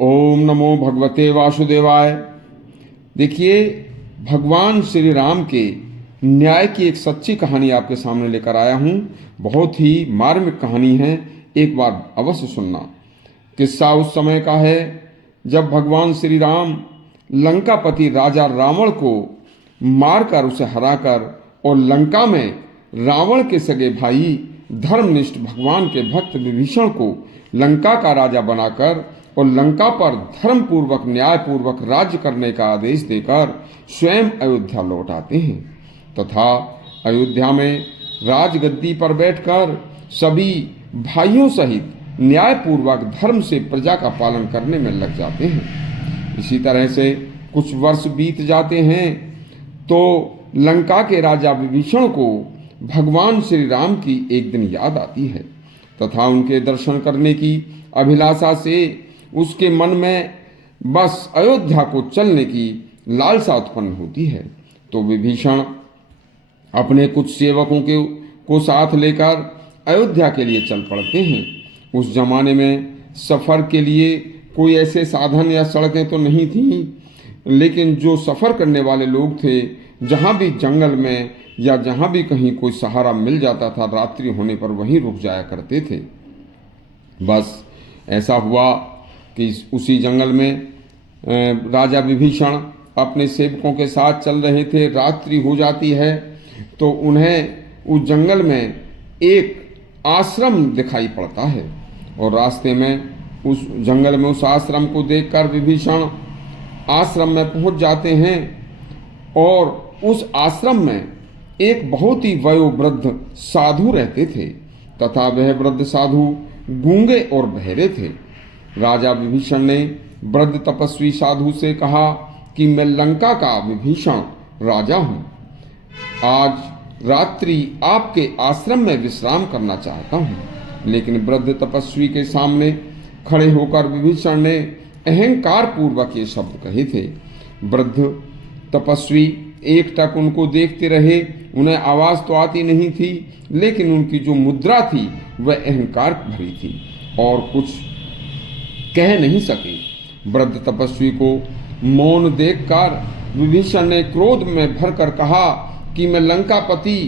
ओम नमो भगवते वासुदेवाय। देखिए, भगवान श्री राम के न्याय की एक सच्ची कहानी आपके सामने लेकर आया हूँ। बहुत ही मार्मिक कहानी है, एक बार अवश्य सुनना। किस्सा उस समय का है जब भगवान श्री राम लंकापति राजा रावण को मारकर उसे हराकर और लंका में रावण के सगे भाई धर्मनिष्ठ भगवान के भक्त विभीषण को लंका का राजा बनाकर और लंका पर धर्म पूर्वक न्याय पूर्वक राज्य करने का आदेश देकर स्वयं अयोध्या लौट आते हैं तथा अयोध्या में राजगद्दी पर बैठकर सभी भाइयों सहित न्याय पूर्वक धर्म से प्रजा का पालन करने में लग जाते हैं। इसी तरह से कुछ वर्ष बीत जाते हैं तो लंका के राजा विभीषण को भगवान श्री राम की एक दिन याद आती है तथा उनके दर्शन करने की अभिलाषा से उसके मन में बस अयोध्या को चलने की लालसा उत्पन्न होती है। तो विभीषण अपने कुछ सेवकों को साथ लेकर अयोध्या के लिए चल पड़ते हैं। उस जमाने में सफ़र के लिए कोई ऐसे साधन या सड़कें तो नहीं थीं, लेकिन जो सफ़र करने वाले लोग थे, जहाँ भी जंगल में या जहाँ भी कहीं कोई सहारा मिल जाता था, रात्रि होने पर वहीं रुक जाया करते थे। बस ऐसा हुआ कि उसी जंगल में राजा विभीषण अपने सेवकों के साथ चल रहे थे। रात्रि हो जाती है तो उन्हें उस जंगल में एक आश्रम दिखाई पड़ता है और रास्ते में उस जंगल में उस आश्रम को देखकर विभीषण आश्रम में पहुंच जाते हैं और उस आश्रम में एक बहुत ही वयोवृद्ध साधु रहते थे तथा वह वृद्ध साधु गूंगे और बहरे थे। राजा विभीषण ने वृद्ध तपस्वी साधु से कहा कि मैं लंका का विभीषण राजा हूँ, आज रात्रि आपके आश्रम में विश्राम करना चाहता हूँ। लेकिन वृद्ध तपस्वी के सामने खड़े होकर विभीषण ने अहंकार पूर्वक ये शब्द कहे थे। वृद्ध तपस्वी एकटक उनको देखते रहे। उन्हें आवाज तो आती नहीं थी, लेकिन उनकी जो मुद्रा थी वह अहंकार भरी थी और कुछ कह नहीं सके। वृद्ध तपस्वी को मौन देखकर विभीषण ने क्रोध में भरकर कहा कि मैं लंकापति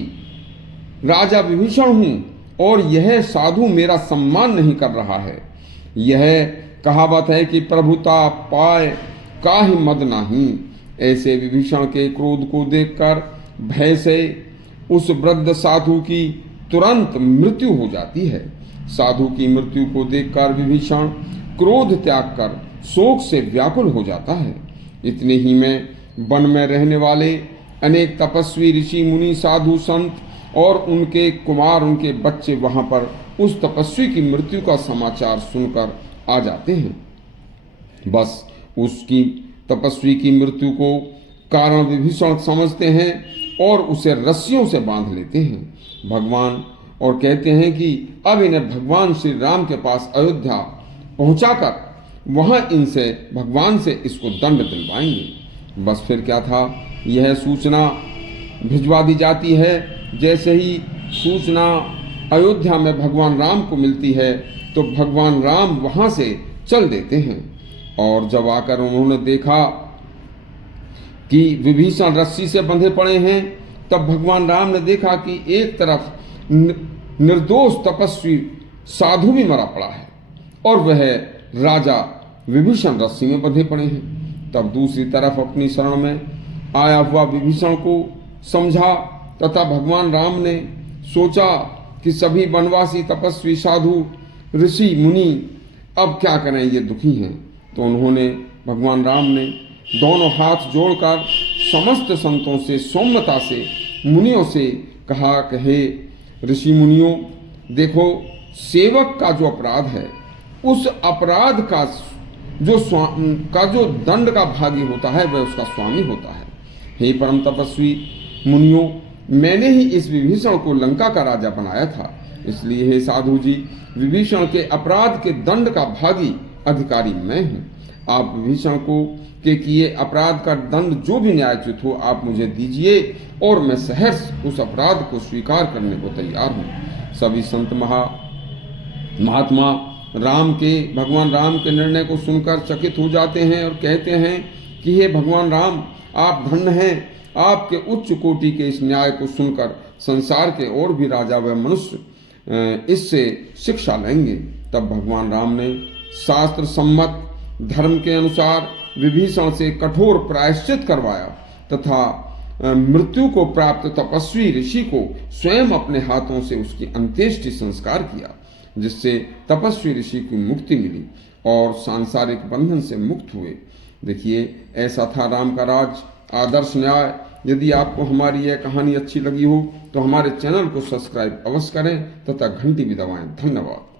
राजा विभीषण हूँ और यह साधु मेरा सम्मान नहीं कर रहा है। यह कहावत है कि प्रभुता पाए काहि मद नाही। ऐसे विभीषण के क्रोध को देखकर भय से उस वृद्ध साधु की तुरंत मृत्यु हो जाती है। साधु की मृत्यु को देखकर विभीषण क्रोध त्याग कर शोक से व्याकुल हो जाता है। इतने ही में वन में रहने वाले अनेक तपस्वी ऋषि मुनि साधु संत और उनके कुमार उनके बच्चे वहां पर उस तपस्वी की मृत्यु का समाचार सुनकर आ जाते हैं। बस उसकी तपस्वी की मृत्यु को कारण विभीषण समझते हैं और उसे रस्सियों से बांध लेते हैं भगवान, और कहते हैं कि अब इन्हें भगवान श्री राम के पास अयोध्या पहुंचाकर वहां इनसे भगवान से इसको दंड दिलवाएंगे। बस फिर क्या था, यह सूचना भिजवा दी जाती है। जैसे ही सूचना अयोध्या में भगवान राम को मिलती है तो भगवान राम वहां से चल देते हैं और जब आकर उन्होंने देखा कि विभीषण रस्सी से बंधे पड़े हैं, तब भगवान राम ने देखा कि एक तरफ निर्दोष तपस्वी साधु भी मरा पड़ा है और वह राजा विभीषण रस्सी में बंधे पड़े हैं। तब दूसरी तरफ अपनी शरण में आया हुआ विभीषण को समझा तथा भगवान राम ने सोचा कि सभी वनवासी तपस्वी साधु ऋषि मुनि अब क्या करें, ये दुखी हैं। तो उन्होंने भगवान राम ने दोनों हाथ जोड़कर समस्त संतों से सौम्यता से मुनियों से कहा कि हे ऋषि मुनियों, देखो सेवक का जो अपराध है उस अपराध का जो दंड का भागी होता है वह उसका स्वामी होता है। हे परम तपस्वी मुनियों, मैंने ही इस विभीषण को लंका का राजा बनाया था, इसलिए हे साधु जी, विभीषण के अपराध के दंड का भागी अधिकारी मैं हूँ। आप विभीषण को के किए अपराध का दंड जो भी न्यायोचित हो आप मुझे दीजिए और मैं सहर्ष उस अपराध को स्वीकार करने को तैयार हूँ। सभी संत महात्मा भगवान राम के निर्णय को सुनकर चकित हो जाते हैं और कहते हैं कि हे भगवान राम, आप धन्य हैं। आपके उच्च कोटि के इस न्याय को सुनकर संसार के और भी राजा व मनुष्य इससे शिक्षा लेंगे। तब भगवान राम ने शास्त्र सम्मत धर्म के अनुसार विभीषण से कठोर प्रायश्चित करवाया तथा मृत्यु को प्राप्त तपस्वी ऋषि को स्वयं अपने हाथों से उसकी अंत्येष्टि संस्कार किया, जिससे तपस्वी ऋषि की मुक्ति मिली और सांसारिक बंधन से मुक्त हुए। देखिए, ऐसा था राम का राज, आदर्श न्याय। यदि आपको हमारी यह कहानी अच्छी लगी हो तो हमारे चैनल को सब्सक्राइब अवश्य करें तथा घंटी भी दबाएं। धन्यवाद।